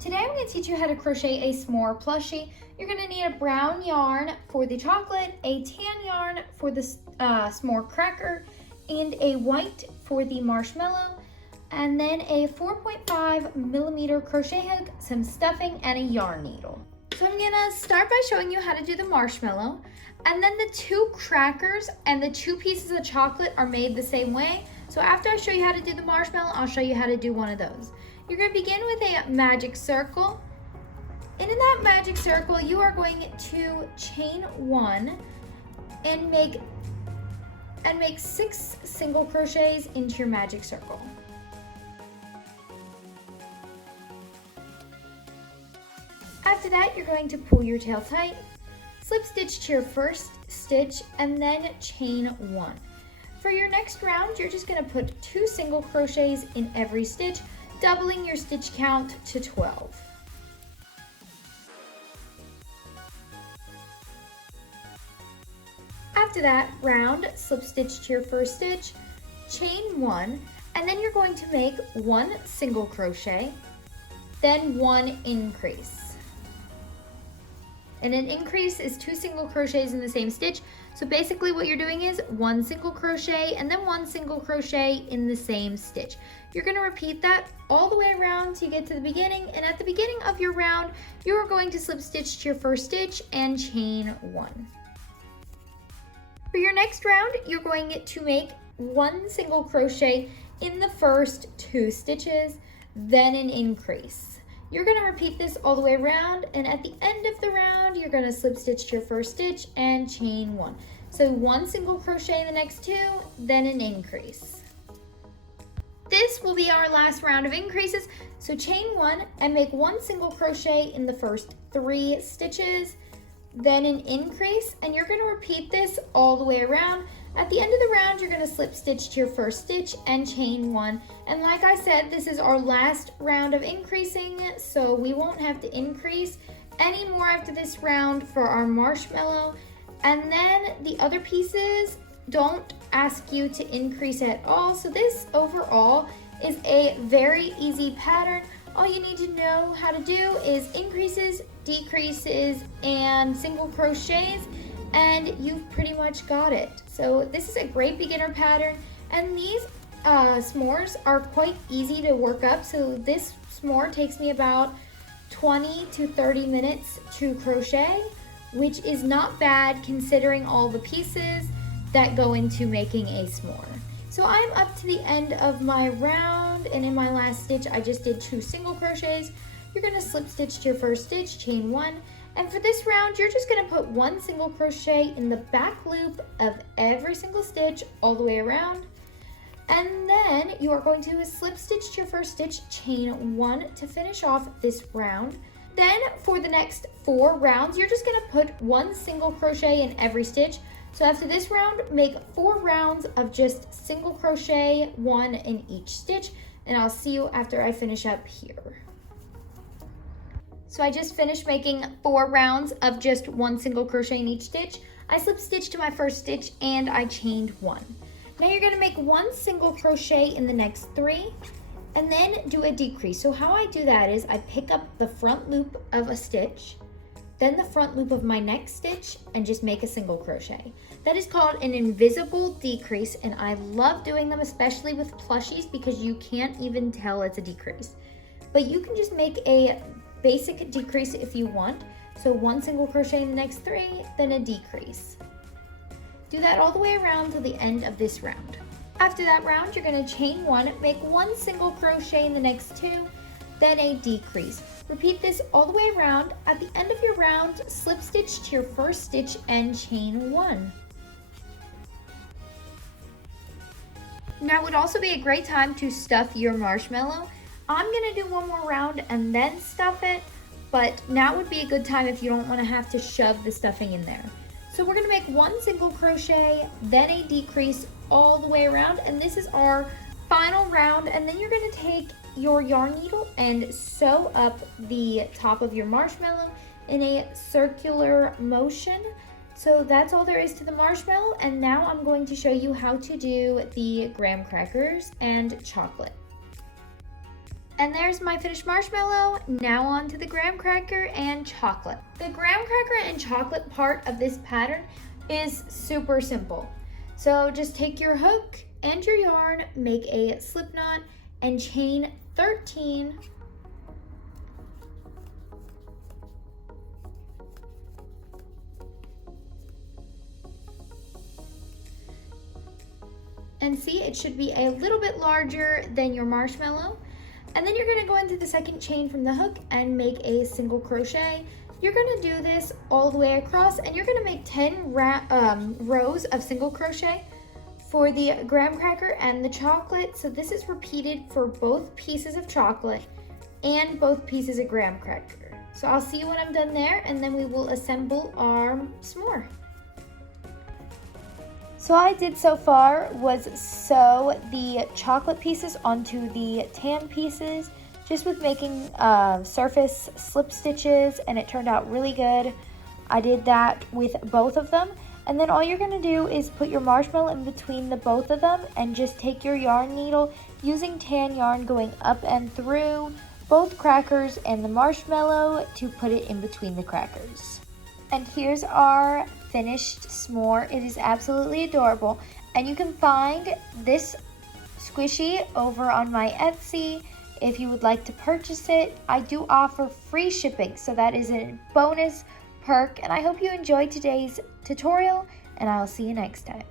Today I'm going to teach you how to crochet a s'more plushie. You're going to need a brown yarn for the chocolate, a tan yarn for the s'more cracker, and a white for the marshmallow, and then a 4.5 millimeter crochet hook, some stuffing, and a yarn needle. So I'm going to start by showing you how to do the marshmallow, and then the two crackers and the two pieces of chocolate are made the same way. So after I show you how to do the marshmallow, I'll show you how to do one of those. You're going to begin with a magic circle. And in that magic circle, you are going to chain one and make 6 single crochets into your magic circle. After that, you're going to pull your tail tight, slip stitch to your first stitch, and then chain one. For your next round, you're just going to put 2 single crochets in every stitch, doubling your stitch count to 12. After that round, slip stitch to your first stitch, chain one, and then you're going to make 1 single crochet, then 1 increase. And an increase is 2 single crochets in the same stitch. So basically what you're doing is 1 single crochet and then 1 single crochet in the same stitch. You're going to repeat that all the way around till you get to the beginning, and at the beginning of your round, you are going to slip stitch to your first stitch and chain 1. For your next round, you're going to make 1 single crochet in the first 2 stitches, then an increase. You're going to repeat this all the way around, and at the end of the round, you're going to slip stitch to your first stitch and chain 1. So 1 single crochet in the next 2, then an increase. This will be our last round of increases, so chain 1 and make 1 single crochet in the first 3 stitches, then an increase, and you're going to repeat this all the way around. At the end of the round, you're going to slip stitch to your first stitch and chain 1. And like I said, this is our last round of increasing, so we won't have to increase any more after this round for our marshmallow. And then the other pieces don't ask you to increase at all. So this overall is a very easy pattern. All you need to know how to do is increases, decreases, and single crochets, and you've pretty much got it. So this is a great beginner pattern, and these s'mores are quite easy to work up. So this s'more takes me about 20 to 30 minutes to crochet, which is not bad considering all the pieces that go into making a s'more. So I'm up to the end of my round, and in my last stitch I just did 2 single crochets. You're going to slip stitch to your first stitch, chain 1, and for this round you're just going to put 1 single crochet in the back loop of every single stitch all the way around, and then you are going to slip stitch to your first stitch, chain 1 to finish off this round. Then for the next 4 rounds you're just going to put 1 single crochet in every stitch. So after this round, make 4 rounds of just single crochet, 1 in each stitch, and I'll see you after I finish up here. So I just finished making 4 rounds of just 1 single crochet in each stitch. I slip stitched to my first stitch and I chained 1. Now you're going to make 1 single crochet in the next 3 and then do a decrease. So how I do that is I pick up the front loop of a stitch, then the front loop of my next stitch, and just make a single crochet. That is called an invisible decrease, and I love doing them, especially with plushies, because you can't even tell it's a decrease. But you can just make a basic decrease if you want. So 1 single crochet in the next 3, then a decrease. Do that all the way around till the end of this round. After that round, you're going to chain 1, make 1 single crochet in the next 2, then a decrease. Repeat this all the way around. At the end of your round, slip stitch to your first stitch and chain 1. Now would also be a great time to stuff your marshmallow. I'm going to do one more round and then stuff it, but now would be a good time if you don't want to have to shove the stuffing in there. So we're going to make 1 single crochet, then a decrease all the way around, and this is our final round. And then you're going to take your yarn needle and sew up the top of your marshmallow in a circular motion. So that's all there is to the marshmallow, and now I'm going to show you how to do the graham crackers and chocolate. And there's my finished marshmallow. Now on to the graham cracker and chocolate. The graham cracker and chocolate part of this pattern is super simple. So just take your hook and your yarn, make a slip knot, and chain 13. And see, it should be a little bit larger than your marshmallow. And then you're gonna go into the second chain from the hook and make a single crochet. You're gonna do this all the way across, and you're gonna make 10 rows of single crochet for the graham cracker and the chocolate. So this is repeated for both pieces of chocolate and both pieces of graham cracker. So I'll see you when I'm done there, and then we will assemble our s'more. So what I did so far was sew the chocolate pieces onto the tan pieces, just with making surface slip stitches, and it turned out really good. I did that with both of them, and then all you're gonna do is put your marshmallow in between the both of them, and just take your yarn needle using tan yarn going up and through both crackers and the marshmallow to put it in between the crackers. And here's our finished s'more. It is absolutely adorable, and you can find this squishy over on my Etsy if you would like to purchase it. I do offer free shipping, so that is a bonus perk, and I hope you enjoyed today's tutorial, and I'll see you next time.